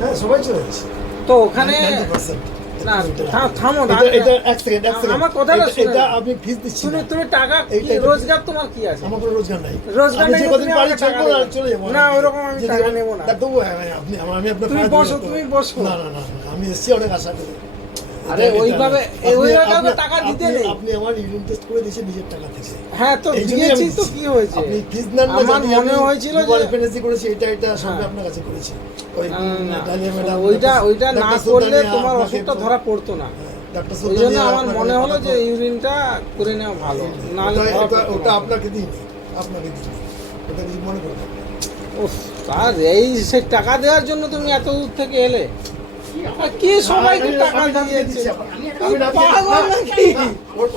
হ্যাঁ সবাই চলে যাচ্ছে। তো ওখানে 90%। না থামো, এটা এক সেকেন্ড আমার কথাটা শুনে এটা আমি ফিস দিচ্ছি শুনে না। তুমি টাকা রোজগার তোমার কি আছে? আমার কোনো রোজগার নাই। রোজগার আমি নেই যে তো কদিন তুমি পারি আমাকে টাকা চলবো আর দেবে। চলে যাবো। না ওরকম আমি টাকা নেবো না। তবু আপনি আমি আপনার তুমি বসো, তুমি বসো। না না না আমি এসেছি অনেক আশা করে। আরে ওইভাবে ওইভাবে টাকা দিতে নেই। আপনি আমার ইউরিন টেস্ট করে দিয়েছেন নিজের টাকা থেকে। হ্যাঁ তো দিয়েছি তো কি হয়েছে? আপনি ফিস নেন না, আমার মনে হয়েছিল যে রেফারেন্সি করেছি এটা সব আপনার কাছে করেছি। ওই ডালিয়া ম্যাডাম ওইটা না করলে তোমার অসুখটা ধরা পড়তো না। ডাক্তার ওই জন্য সুলতান আমার মনে হলো যে ইউরিনটা করে নেওয়া ভালো, নাহলে ওটা আপনাকে দিই আপনাকে দিই ওটা কিছু মনে করবেন। উফ, আর এই সে টাকা দেওয়ার জন্য তুমি এত দূর থেকে এলে? আর কি সবাইকে টাকা দিয়েছে? পাগল নাকি?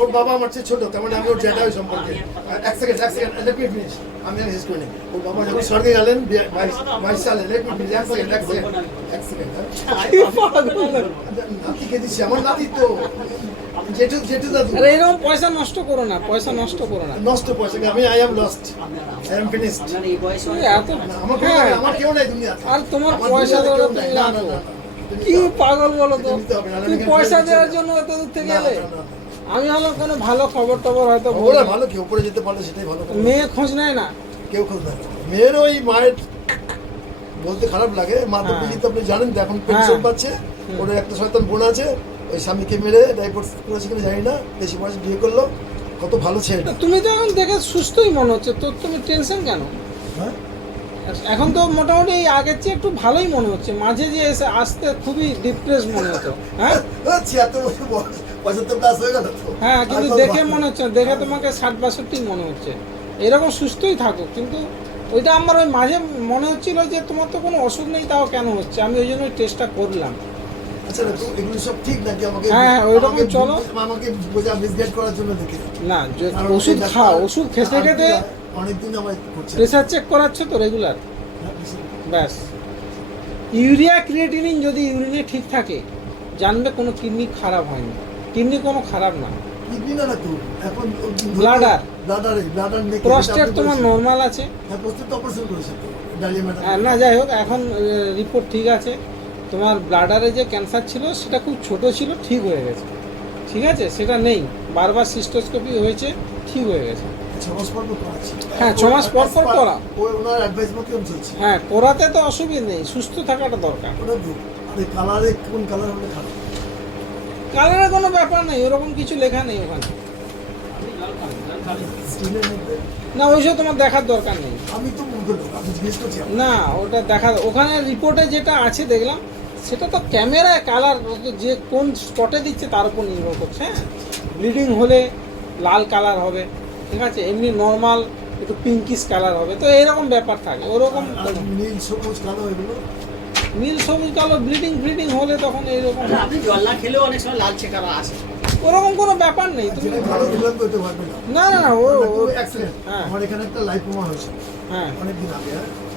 ওর বাবা আমার চেয়ে ছোট, তেমন আমি ওর জ্যাঠা ওই সম্পর্কে। এক সেকেন্ড let me finish, আমি শেষ করে নিই। ওর বাবা যখন স্বর্গে গেলেন 22 সালে, let me finish, এক সেকেন্ড কি পাগল? নাতিকে দিচ্ছি, আমার নাতি তো জেঠু দাদু। আরে এরকম পয়সা নষ্ট করো না, পয়সা নষ্ট করো না। নষ্ট পয়সা আমি I am lost, I am finished। এত আমার কেউ নাই দুনিয়াতে। আর তোমার পয়সা দেওয়ার তুমি রাখো। কি পাগল বলো তো? তুমি পয়সা দেওয়ার জন্য এত দূর থেকে এলে? আমি হলো কোনো ভালো খবর টবর হয়তো ওরা ভালো কি উপরে যেতে পারলে সেটাই ভালো। মেয়ে খোঁজ নেয় না? কেউ খোঁজ নেয় না। মেয়ের ওই মায়ের বলতে খারাপ লাগে, মা তো বিলি তো আপনি জানেন তো এখন পেনশন পাচ্ছে। ওর একটা শয়তান বোন আছে, ওই স্বামীকে মেরে ডাইভোর্স করেছে কিনা জানি না, বেশি বয়স বিয়ে করলো। কত ভালো ছেলে। তুমি তো এখন দেখে সুস্থই মনে হচ্ছে, তো তুমি টেনশন কেন? হ্যাঁ এখন তো মোটামুটি আগের চেয়ে একটু ভালোই মনে হচ্ছে। মাঝে যে এসে আসতে খুবই ডিপ্রেস মনে হতো। হ্যাঁ 76 বছর বয়স, 75 প্লাস হয়ে গেল তো। হ্যাঁ কিন্তু দেখে মনে হচ্ছে, দেখে তোমাকে 60-62 মনে হচ্ছে। এরকম সুস্থই থাকো, কিন্তু ওইটা আমার ওই মাঝে মনে হচ্ছিল যে তোমার তো কোনো অসুখ নেই, তাও কেন হচ্ছে। আমি ওই জন্য টেস্টটা করলাম। আচ্ছা তো এগুলো সব ঠিক নাকি? আমাকে হ্যাঁ ওইরকম চলো। আমাকে বোঝা মিসগাইড করার জন্য দেখে না ওষুধ খাও, ওষুধ খেতে খেতে অনেকদিন আমার করছে। প্রেসার চেক করাচ্ছ তো রেগুলার? ব্যাস। ইউরিয়া ক্রিয়েটিনিন যদি ইউরিনে ঠিক থাকে, জানবে কোনো কিডনি খারাপ হয়নি। কিডনি কোনো খারাপ না। কিডনি না তো এখন ব্লাডার নেই। প্রস্টেট তোমার নরমাল আছে। হ্যাঁ প্রস্টেট অপারেশন করেছে তো ডালিয়া ম্যাডাম। না যাই হোক, এখন রিপোর্ট ঠিক আছে। তোমার ব্লাডারে যে ক্যান্সার ছিল সেটা খুব ছোট ছিল, ঠিক হয়ে গেছে। ঠিক আছে, সেটা নেই। বারবার সিস্টোস্কোপি হয়েছে, ঠিক হয়ে গেছে। 6 মাস পর করাচ্ছি। হ্যাঁ 6 মাস পর পর করা। ওনার অ্যাডভাইস মতো আমি চলছি। হ্যাঁ করাতে তো অসুবিধা নেই, সুস্থ থাকাটা দরকার। ওটা আরে কালারে কোন কালার হলে খারাপ? কালারের কোনো ব্যাপার নেই, ওরকম কিছু লেখা নেই ওখানে। স্কিনের মধ্যে না ওইসব তোমার দেখার দরকার নেই। আমি তো মুখে লোক, আমি জিজ্ঞেস করছি। না ওটা দেখা, ওখানে রিপোর্টে যেটা আছে দেখলাম, সেটা তো ক্যামেরায় কালার যে কোন স্পটে দিচ্ছে তার উপর নির্ভর করছে। হ্যাঁ ব্লিডিং হলে লাল কালার হবে, ঠিক আছে, এমনি নর্মাল একটু পিঙ্কিশ কালার হবে, তো এরকম ব্যাপার থাকে। ওরকম নীল সবুজ কালো এগুলো নীল সবুজ কালো ব্লিডিং হলে তখন এইরকম। আপনি জল না খেলেও অনেক সময় লালচে কালার আসে। ওরকম কোনো ব্যাপার নেই। তুমি যেটা ভালো দিলাম তো হতে পারবে না। না না না ও অ্যাক্সিডেন্ট। হ্যাঁ আমার এখানে একটা লাইপোমা হয়েছে হ্যাঁ অনেকদিন আগে।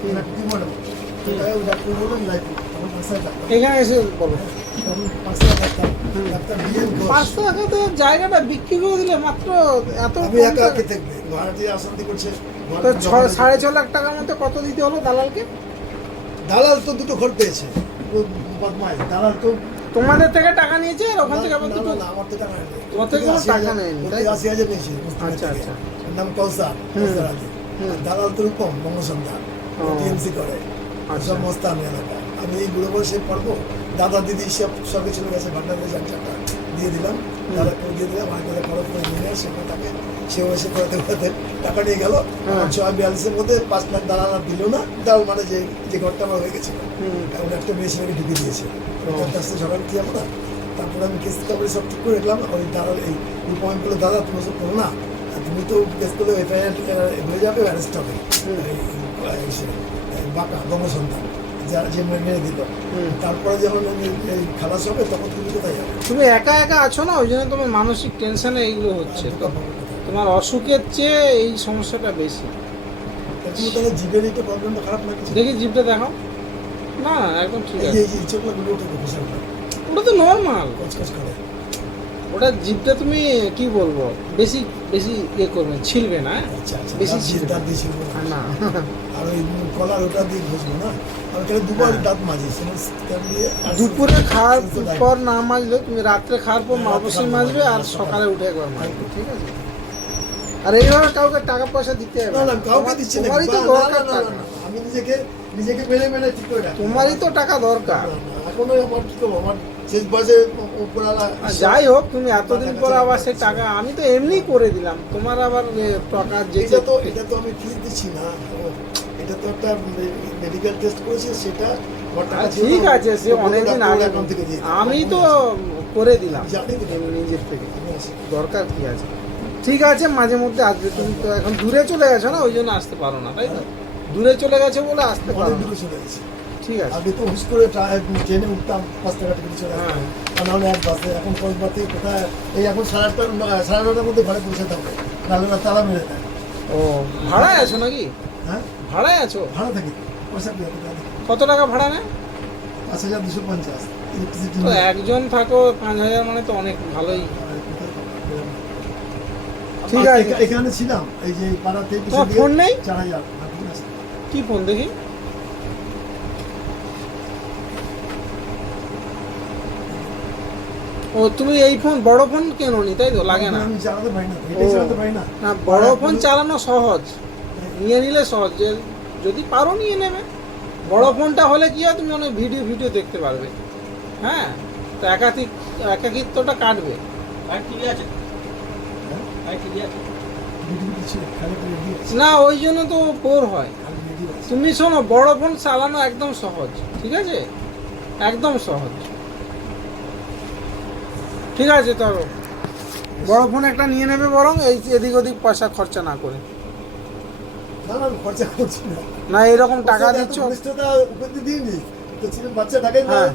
এটা টিউমার। ওই ডাক্তার বললেন লাইপোমা। আমার পাশে ডাক্তার। এখানে এসে বলো। তখন পাশে ডাক্তার বিএন ঘোষ। 500 টাকাতে জায়গাটা বিক্রি করে দিলে মাত্র এত। আমি একা একা থাকবে। ভাড়াটিয়া অশান্তি করছে। তো 6.5 লাখ টাকার মতো কত দিতে হলো দালালকে? দালাল তো দুটো ঘর পেয়েছে। বদমাই দালাল তো তোমাদের থেকে টাকা নিয়েছে আর ওখান থেকে আবার না, দুটো। না, আমার তো টাকা নেই। তোমার থেকে কোনো টাকা নেয়নি, তাই? 80,000 নিয়েছে। আচ্ছা, আচ্ছা। ওর নাম কৌসার আলী। দালাল তো রূপম বঙ্গসন্ধ্যা টিএমসি করে। সব মস্তানি এলাকা। আমি এই বুড়ো বয়সে পড়বো, দাদা দিদি সবকে চলে গেছে, ভান্ডারের টাকা দিয়ে দিলাম, দাদা করে দিয়ে দিলাম, আমার কথা খরচ করে নিয়ে সেখানে তাকে সেও এসে করাতে করাতে টাকা নিয়ে গেল। 42 মধ্যে 5 লাখ দালাল আর দিল না। দাও মানে যে ঘরটা আমার হয়ে গেছিল, এখন একটা মেয়ে ছেলেকে ঢুকে দিয়েছে। আসতে সবাই কি আমরা, তারপরে আমি কেস করে সব ঠিক করে রাখলাম। ওই দালাল এই পয়েন্ট করলো, দাদা তুমি সব করো না, তুমি তো কেস করলে এফআইআর হয়ে যাবে, অ্যারেস্ট হবে। বাঁকা বঙ্গসন্তান যে মেরে দিল। তারপরে যখন এই খালাস হবে তখন তুমি কোথায় যাবে? তুমি একা একা আছো না, ওই জন্য তোমার মানসিক টেনশনে এইগুলো হচ্ছে। তো তোমার অসুখের চেয়ে এই সমস্যাটা বেশি। তুমি তাহলে জিভের একটা প্রবলেমটা খারাপ লাগছে? দেখি জিভটা দেখাও। না একদম ঠিক আছে। এই চোখগুলো উঠে বিশাল ওটা তো নর্মাল। কচকচ করে। ওটা জিভটা তুমি কি বলবো বেশি বেশি ইয়ে করবে, ছিলবে না, হ্যাঁ? আচ্ছা আচ্ছা বেশি দাঁত দিয়ে- ছিলবে দাঁত দিয়ে ছিলবো না। না। আর ওই কলার ওটা দিয়ে ঘষবো না, আমি তাহলে দুবার হ্যাঁ। দাঁত মাজি তেল দিয়ে আর দুপুরে খাওয়ার সমস্ত দাগ। পর না মাজলে তুমি রাত্রে খাওয়ার পর রাত্রে অবশ্যই খাওয়ার মাজবে, পর আর মাজবে। সকালে উঠে একবার মাজবে, ঠিক আছে? আর এইভাবে কাউকে টাকা পয়সা দিতে হবে না না না। কাউকে দিচ্ছে না, তোমারই তো না, দরকার না, না, টাকা, না, আমি নিজেকে নিজেকে মেলে মেলে ঠিক করে রাখি। তোমারই তো টাকা দরকার। না, না, এখনো আমার কি করবো, আমার শেষ বয়সে উপরালা আর যাই হোক, তুমি এতদিন পর আবার সে টাকা আমি তো এমনি করে দিলাম, তোমার আবার টাকা যেতে এটা তো আমি ফিস দিচ্ছি না, এটা তো একটা মেডিকেল টেস্ট করেছে সেটা আমার টাকা ছিল ঠিক না, আছে, সে ওগুলো অনেকদিন ডাক্তারের আগে অ্যাকাউন্ট থেকে দিয়ে দিই। আমি তো করে দিলাম জানি তো। এমনি নিজের থেকে, আমি আসি। দরকার কি আছে? ঠিক আছে, মাঝে মধ্যে আসবে, তুমি তো এখন দূরে চলে গেছো না, ওই জন্য আসতে পারো না, তাই তো? দূরে চলে গেছো বলে আসতে পারো অনেক না, দূরে চলে গেছি। ঠিক আছে? আগে তো হুস করে ট্রেনে উঠতাম 5 টাকা টিকিট চলে আসতাম, হ্যাঁ। আর নাহলে এক বাসে, এখন কসবার থেকে কোথায় এই এখন 9:30 মধ্যে ঘরে পৌঁছাতে হবে, নাহলে ওরা তালা মেরে দেয়। ও, ভাড়ায় আছো নাকি? হ্যাঁ ভাড়ায় আছো? ভাড়া থাকি পয়সা কি হবে? কত টাকা ভাড়া নেয়? 5,250 ইলেকট্রিসিটি তো একজন থাকো, 5,000 মানে তো অনেক ভালোই। ঠিক আছে। এখানে ছিলাম এই যে পাড়াতে তোমার ফোন নেই? 4,000 ঠিক আছে। কি ফোন দেখি? ও, তুমি এই ফোন, বড় ফোন কেননি, তাই তো? লাগে না। আমি চালাতে পারি না, এটাই ও, চালাতে পারি না। না, বড় ফোন চালানো সহজ, নিয়ে নিলে সহজ, যে যদি পারো নিয়ে নেবে। বড় ফোনটা হলে কি হয়, তুমি অনেক ভিডিও ভিডিও দেখতে পারবে, হ্যাঁ, তো একাকিত্বটা কাটবে। আর টিভি আছে, হ্যাঁ? আর টিভি আছে। ভিডিও কিছু খালি রেডি আছে, না, ওই জন্য তো বোর হয়। খালি রেডি আছে। তুমি শোনো, বড় ফোন চালানো একদম সহজ, ঠিক আছে? একদম সহজ। ঠিক আছে, তো বড় ফোন একটা নিয়ে নেবে, বরং এই এদিক ওদিক পয়সা খরচা না করে। না না আমি খরচা করছি না, না, এরকম টাকা দিচ্ছ। ঘনিষ্ঠতা উপর দিয়ে দিইনি তো, ছিল বাচ্চা ঢাকায় হ্যাঁ।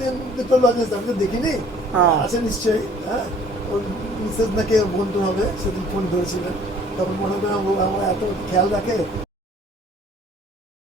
আমি তো দেখিনি। হ্যাঁ। আছে নিশ্চয়ই, হ্যাঁ, ওর মিসেস নাকি বন্ধু হবে, সেদিন ফোন ধরেছিলেন, তখন মনে করেন ও আমার এত খেয়াল রাখে।